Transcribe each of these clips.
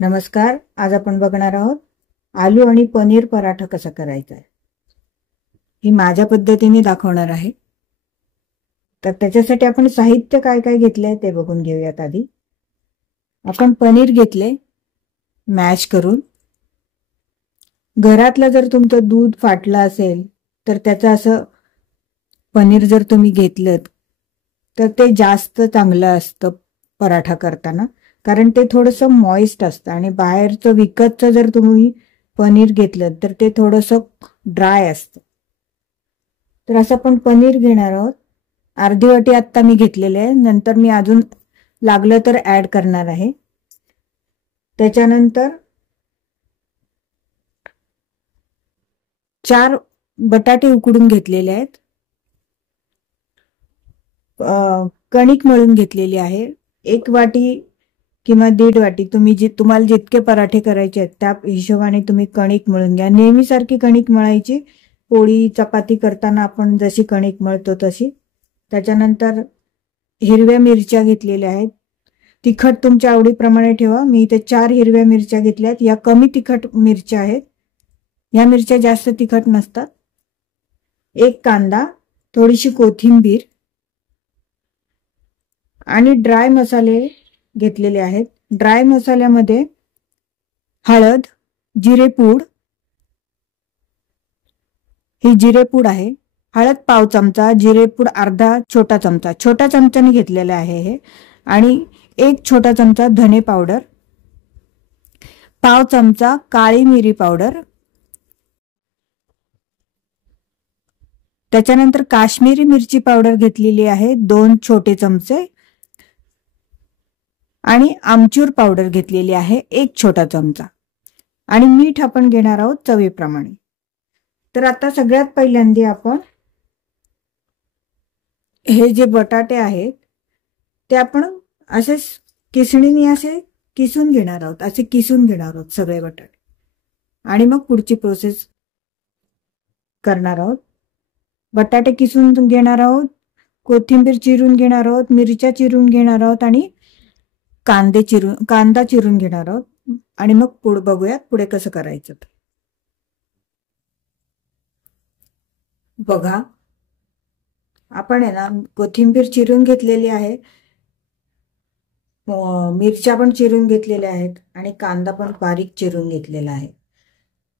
नमस्कार. आज आपण बघणार आहोत आलू आणि पनीर पराठा कसा करायचा आहे. ही माझ्या पद्धतीने दाखवणार आहे. तर त्याच्यासाठी आपण साहित्य काय काय घेतले ते बघून घेऊयात. आधी आपण पनीर घेतले मॅश करून. घरातलं जर तुमचं दूध फाटलं असेल तर त्याचं असं पनीर जर तुम्ही घेतलं तर ते जास्त चांगलं असतं पराठा करताना, कारण ते थोडंसं मॉइस्ट असतं. आणि बाहेरचं विकतचं जर तुम्ही पनीर घेतलं तर ते थोडंसं ड्राय असतं. तर असं आपण पनीर घेणार आहोत. अर्धी वाटी आत्ता मी घेतलेले आहे, नंतर मी अजून लागलं तर ऍड करणार आहे. त्याच्यानंतर 4 बटाटे उकडून घेतलेले आहेत. कणिक मळून घेतलेली आहे. 1 वाटी किंवा 1.5 वाटी, तुम्हाला जितके पराठे करायचे आहेत त्या हिशोबाने तुम्ही कणिक मळून घ्या. नेहमीसारखी कणिक मळायची, पोळी चपाती करताना आपण जशी कणिक मळतो तशी. त्याच्यानंतर हिरव्या मिरच्या घेतलेल्या आहेत. तिखट तुमच्या आवडीप्रमाणे ठेवा. मी इथे 4 हिरव्या मिरच्या घेतल्या आहेत. या कमी तिखट मिरच्या आहेत. या मिरच्या जास्त तिखट नसतात. 1 कांदा, थोडीशी कोथिंबीर आणि ड्राय मसाले घेतलेले आहेत. ड्राय मसाल्यामध्ये हळद, जिरेपूड, ही जिरेपूड आहे. हळद पाव चमचा, जिरेपूड अर्धा छोटा चमचा, छोट्या चमच्याने घेतलेले आहे हे. आणि 1 छोटा चमचा धने पावडर, पाव चमचा काळी मिरी पावडर, त्याच्यानंतर काश्मीरी मिरची पावडर घेतलेली आहे 2 छोटे चमचे, आणि आमचूर पावडर घेतलेली आहे 1 छोटा चमचा, आणि मीठ आपण घेणार आहोत चवीप्रमाणे. तर आता सगळ्यात पहिल्यांदा आपण हे जे बटाटे आहेत ते आपण असे किसणीने असे किसून घेणार आहोत. असे किसून घेणार आहोत सगळे बटाटे, आणि मग पुढची प्रोसेस करणार आहोत. बटाटे किसून घेणार आहोत, कोथिंबीर चिरून घेणार आहोत, मिरच्या चिरून घेणार आहोत, आणि कांदा चिरून घेणार आहोत. आणि मग पुढे बघूयात पुढे कसं करायचं. बघा, आपण आहे ना कोथिंबीर चिरून घेतलेली आहे, मिरच्या पण चिरून घेतलेल्या आहेत, आणि कांदा पण बारीक चिरून घेतलेला आहे,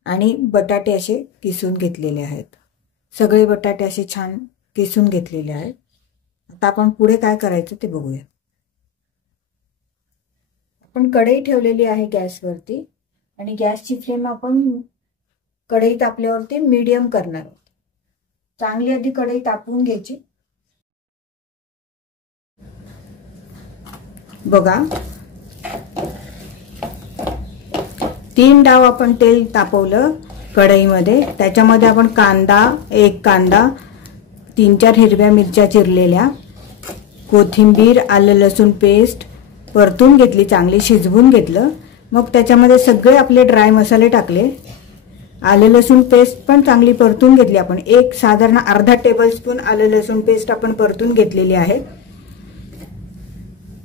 आणि बटाटे असे किसून घेतलेले आहेत. सगळे बटाटे असे छान किसून घेतलेले आहेत. आता आपण पुढे काय करायचं ते बघूया. आपण कढई ठेवलेली आहे गॅसवरती, आणि गॅसची फ्लेम आपण कढई तापल्यावरती मीडियम करणार आहोत. चांगली आधी कढई तापवून घ्यायची. बघा, 3 डाव आपण तेल तापवलं कढईमध्ये. त्याच्यामध्ये आपण एक कांदा, 3-4 हिरव्या मिरच्या चिरलेल्या, कोथिंबीर, आलं लसूण पेस्ट परतून घेतली, चांगली शिजवून घेतलं. मग त्याच्यामध्ये सगळे आपले ड्राय मसाले टाकले. आलं लसूण पेस्ट पण चांगली परतून घेतली आपण. साधारण अर्धा टेबलस्पून आलं लसूण पेस्ट आपण परतून घेतलेली आहे.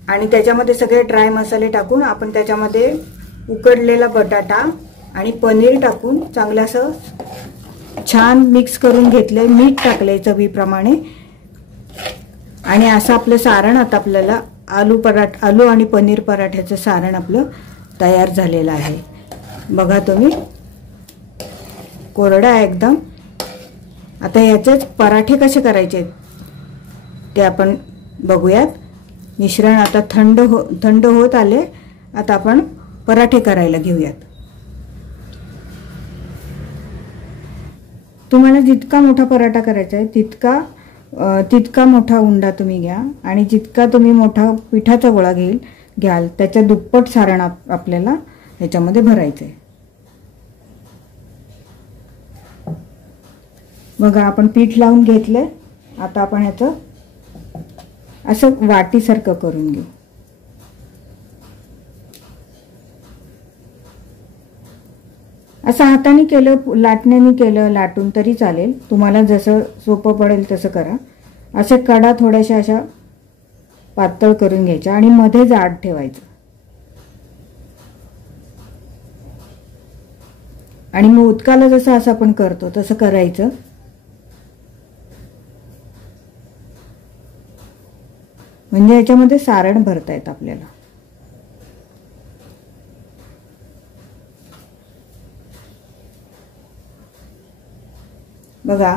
आणि त्याच्यामध्ये सगळे ड्राय मसाले टाकून आपण त्याच्यामध्ये उकडलेला बटाटा आणि पनीर टाकून चांगलं असं छान मिक्स करून घेतलंय. मीठ टाकलंय चवीप्रमाणे. आणि असं आपलं सारण आता आपल्याला आलू आणि पनीर पराठ्याचं सारण आपलं तयार झालेलं आहे. बघा तुम्ही, कोरडा आहे एकदम. आता याचेच पराठे कसे करायचे ते आपण बघूयात. मिश्रण आता थंड होत आले. आता आपण पराठे करायला घेऊयात. तुम्हाला जितका मोठा पराठा करायचा आहे तितका मोठा उंडा तुम्ही घ्या, आणि जितका तुम्ही मोठा पिठाचा गोळा घ्याल त्याच्या दुप्पट सारण आपल्याला ह्याच्यामध्ये भरायचं आहे. बघा, आपण पीठ लावून घेतलंय. आता आपण ह्याचं असं वाटीसारखं करून घेऊ. असं हाताने केलं, लाटण्याने केलं, लाटून तरी चालेल. तुम्हाला जसं सोपं पडेल तसं करा. अशा कडा थोड्याशा अशा पातळ करून घ्यायच्या, आणि मध्ये जाड ठेवायचं. आणि मोदकाला जसं असं आपण करतो तसं करायचं. म्हणजे याच्यामध्ये सारण भरता येत आपल्याला. बघा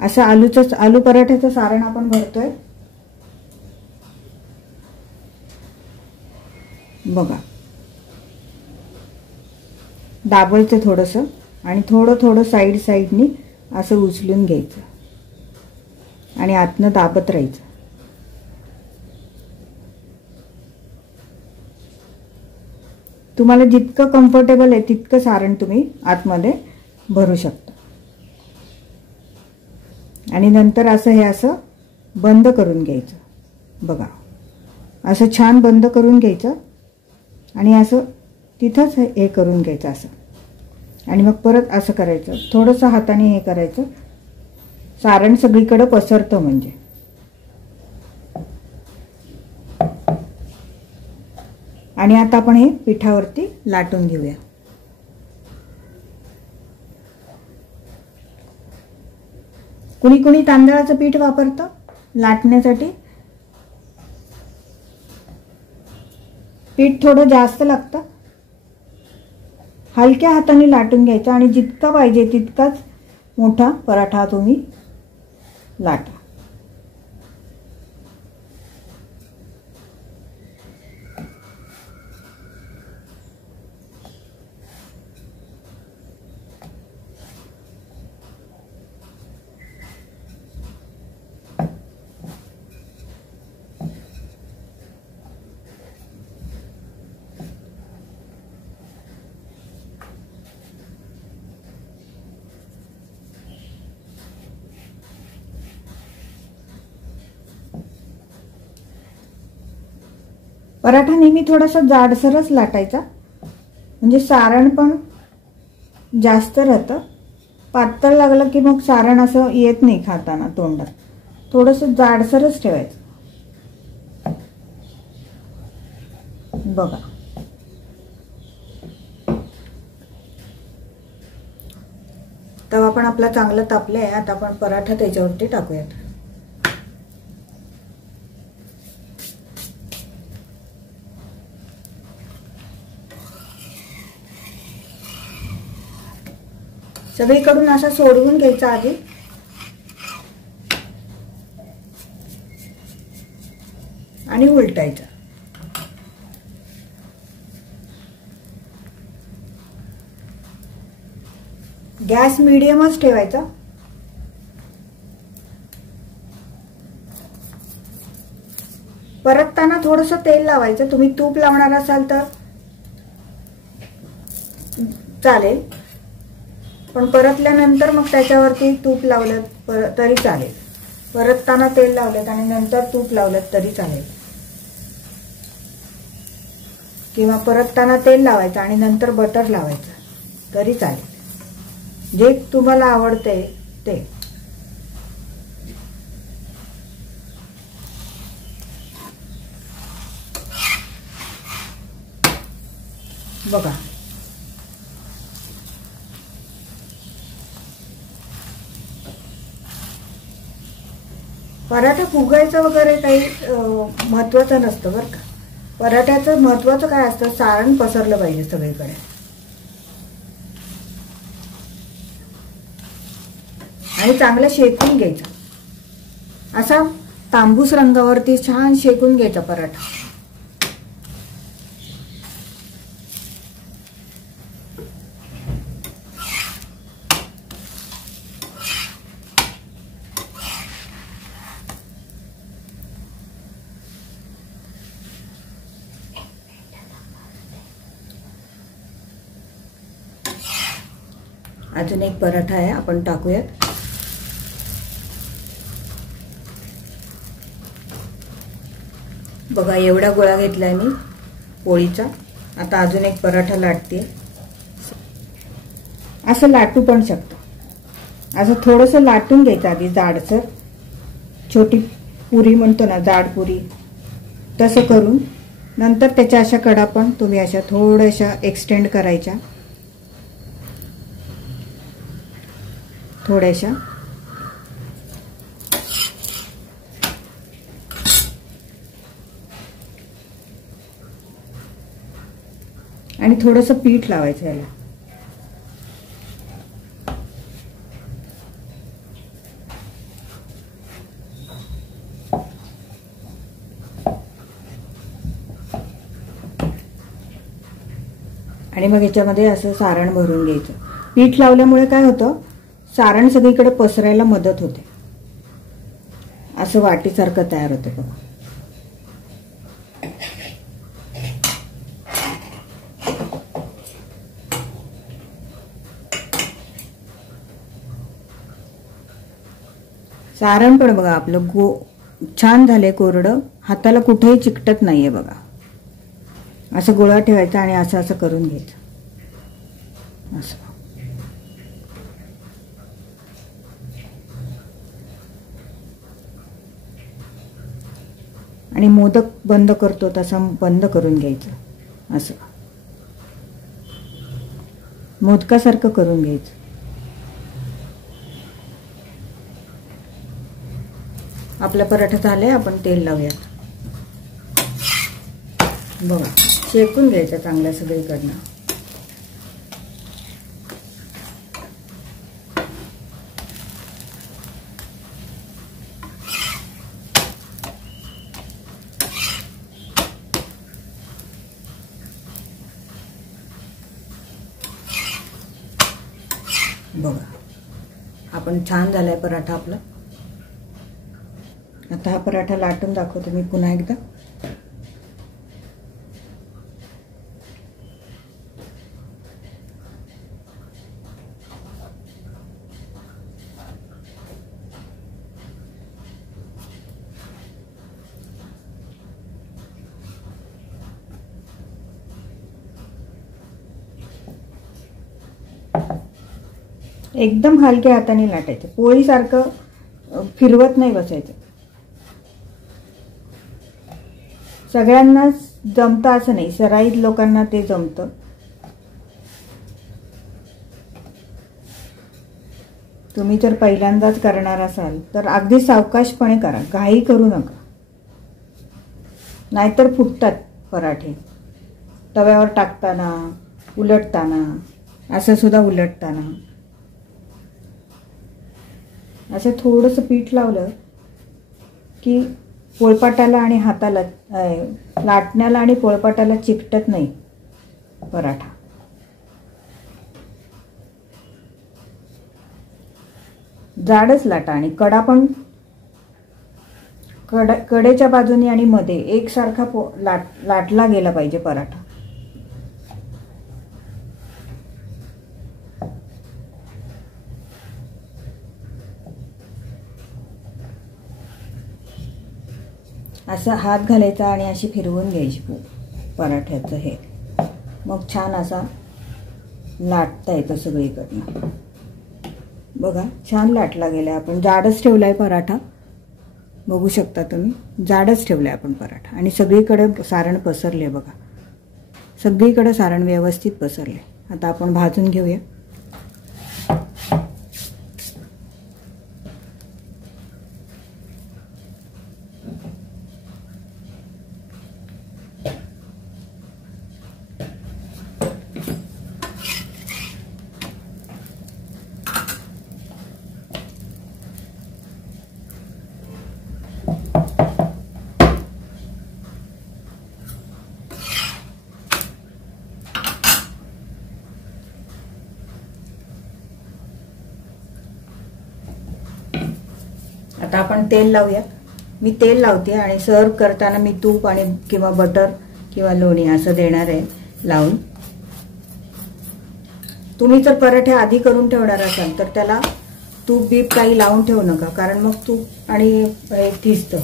असं आलू पराठ्याचं सारण आपण भरतोय. बघा दाबायचं थोडंसं आणि थोडं थोडं साईडनी असं उचलून घ्यायचं आणि आतनं दाबत राहायचं. तुम्हाला जितकं कम्फर्टेबल आहे तितकं सारण तुम्ही आतमध्ये भरू शकता. आणि नंतर असं हे असं बंद करून घ्यायचं. बघा असं छान बंद करून घ्यायचं आणि असं तिथंच हे करून घ्यायचं असं. आणि मग परत असं करायचं, थोडंसं हाताने हे करायचं, सारण सगळीकडे पसरतं म्हणजे. आणि आता आपण हे पिठावरती लाटून घेऊया. कुणी कुणी तांदळाचं पीठ वापरतं लाटण्यासाठी. पीठ थोडं जास्त लागतं. हलक्या हाताने लाटून घ्यायचं आणि जितका पाहिजे तितकाच मोठा पराठा तुम्ही लाटा. पराठा नेहमी थोडासा जाडसरच लाटायचा म्हणजे सारण पण जास्त राहतं. पातळ लागलं की मग सारण असं येत नाही खाताना तोंडात. थोडंसं जाडसरच ठेवायचं. बघा तवा पण आपला चांगला तापलाय. आता आपण पराठा त्याच्यावरती टाकूयात. सगळीकडून असा सोडवून घ्यायचा आधी. आणि उलटायचा. गॅस मीडियमच ठेवायचा. परतताना थोडंसं तेल लावायचं. तुम्ही तूप लावणार असाल तर चालेल, पण परतल्यानंतर मग त्याच्यावरती तूप लावलं तरी चालेल. परतताना तेल लावलं आणि नंतर तूप लावलं तरी चालेल. किंवा परतताना तेल लावायचं आणि नंतर बटर लावायचं तरी चालेल. जे तुम्हाला आवडते ते. बघा पराठा फुगायचं वगैरे काही महत्वाचं नसतं बरं का. पराठ्याचं महत्वाचं काय असतं, सारण पसरलं पाहिजे सगळीकडे. आणि चांगलं शेकून घ्यायचं. असा तांबूस रंगावरती छान शेकून घ्यायचा पराठा. अजून एक पराठा आहे, आपण टाकूयात. बघा एवढा गोळा घेतलाय मी पोळीचा. आता अजून एक पराठा लाटते. असं लाटू पण शकतो. असं थोडंसं लाटून घ्यायचं आधी जाडसर. छोटी पुरी म्हणतो ना, जाड पुरी, तसं करून नंतर त्याच्या अशा कडा पण तुम्ही अशा थोड्याशा एक्सटेंड करायच्या थोड्याशा. आणि थोडंसं पीठ लावायचं याला. आणि मग याच्यामध्ये असं सारण भरून घ्यायचं. पीठ लावल्यामुळे काय होतं, सारण सगळीकडे पसरायला मदत होते. असं वाटीसारखं तयार होतं बघा. सारण पण बघा आपलं छान झालंय कोरडं, हाताला कुठेही चिकटत नाहीये बघा. असं गोळा ठेवायचा आणि असं असं करून घ्यायचं असं. आणि मोदक बंद करतो तसं बंद करून घ्यायचं. असं मोदकासारखं करून घ्यायचं. आपला पराठा झालाय. आपण तेल लावूया बघा. शेकून घ्यायचं चांगलं सगळीकडनं. बघा आपण छान झालाय पराठा आपला. आता हा पराठा लाटून दाखवते मी पुन्हा एकदा. एकदम हलक्या हाताने लाटायचं. पोळीसारखं फिरवत नाही बसायचं. सगळ्यांना जमतं असं नाही, सराईत लोकांना ते जमतं. तुम्ही जर पहिल्यांदाच करणार असाल तर अगदी सावकाशपणे करा, घाई करू नका. नाहीतर फुटतात पराठे. तव्यावर टाकताना, उलटताना, असं सुद्धा उलटताना. असं थोडंसं पीठ लावलं की पोळपाटाला आणि हाताला, लाटण्याला आणि पोळपाटाला चिकटत नाही पराठा. जाडच लाटा आणि कडा पण कडेच्या बाजूने आणि मध्ये एकसारखा लाटला गेला पाहिजे पराठा. असं हात घालायचा आणि अशी फिरवून घ्यायची पराठ्याचं हे. मग छान असा लाटता येतं सगळीकडनं. बघा छान लाटला गेला. आपण जाडच ठेवलाय पराठा, बघू शकता तुम्ही. जाडच ठेवलाय आपण पराठा आणि सगळीकडे सारण पसरले बघा. सगळीकडे सारण व्यवस्थित पसरले. आता आपण भाजून घेऊया. आता आपण तेल लावूया. मी तेल लावते आणि सर्व करताना मी तूप आणि किंवा बटर किंवा लोणी असं देणार आहे लावून. तुम्ही जर पराठे आधी करून ठेवणार असाल तर त्याला तूप बीप काही लावून ठेवू नका, कारण मग तूप आणि हे थिजतं.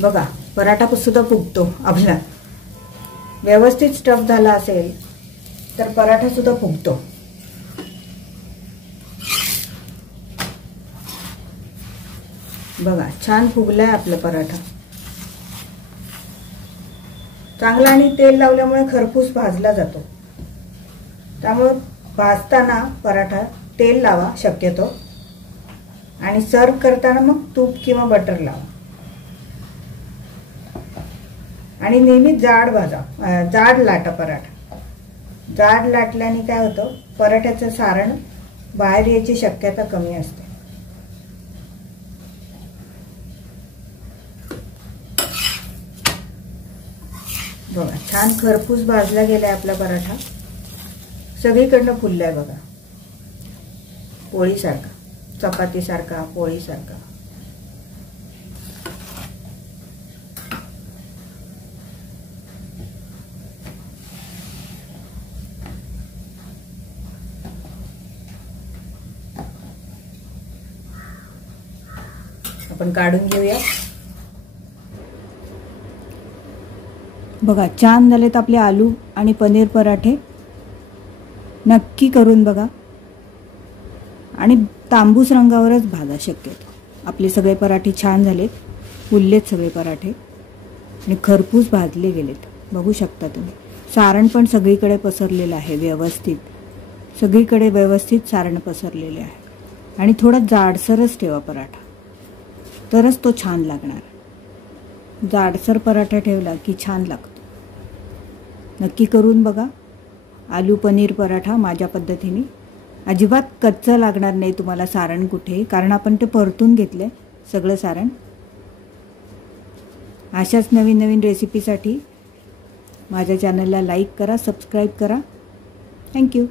बघा पराठा सुद्धा फुगतो आपला. व्यवस्थित स्टफ झाला असेल तर पराठा सुद्धा फुगतो. बघा छान फुगलाय आपला पराठा चांगला. आणि तेल लावल्यामुळे खरपूस भाजला जातो. त्यामुळे भाजताना पराठा तेल लावा शक्यतो. आणि सर्व करताना मग तूप किंवा बटर लावा आणि नेहमी जाड भाजा, जाड लाटा पराठा. जाड लाटल्याने काय होतं, पराठ्याचं सारण बाहेर यायची शक्यता कमी असते. बघा छान खरपूस भाजला गेलाय आपला पराठा. सगळीकडनं फुललाय बघा, पोळीसारखा, चपातीसारखा, पोळीसारखा. आपण काढून घेऊया. बघा छान झालेत आपले आलू आणि पनीर पराठे. नक्की करून बघा आणि तांबूस रंगावरच भाजा शक्यतो. आपले सगळे पराठे छान झालेत, फुललेत सगळे पराठे आणि खरपूस भाजले गेलेत. बघू शकता तुम्ही. सारण पण सगळीकडे पसरलेलं आहे व्यवस्थित, सगळीकडे व्यवस्थित सारण पसरलेले आहे. आणि थोडा जाडसरच ठेवा पराठा, तरच तो छान लागणार. जाडसर पराठा ठेवला की छान लागतो. नक्की करून बघा आलू पनीर पराठा माझ्या पद्धतीने. अजिबात कच्चं लागणार नाही तुम्हाला सारण कुठे, कारण आपण ते परतून घेतले सगळं सारण. अशाच नवीन नवीन रेसिपीसाठी माझ्या चॅनलला लाईक करा, सबस्क्राईब करा. थँक्यू.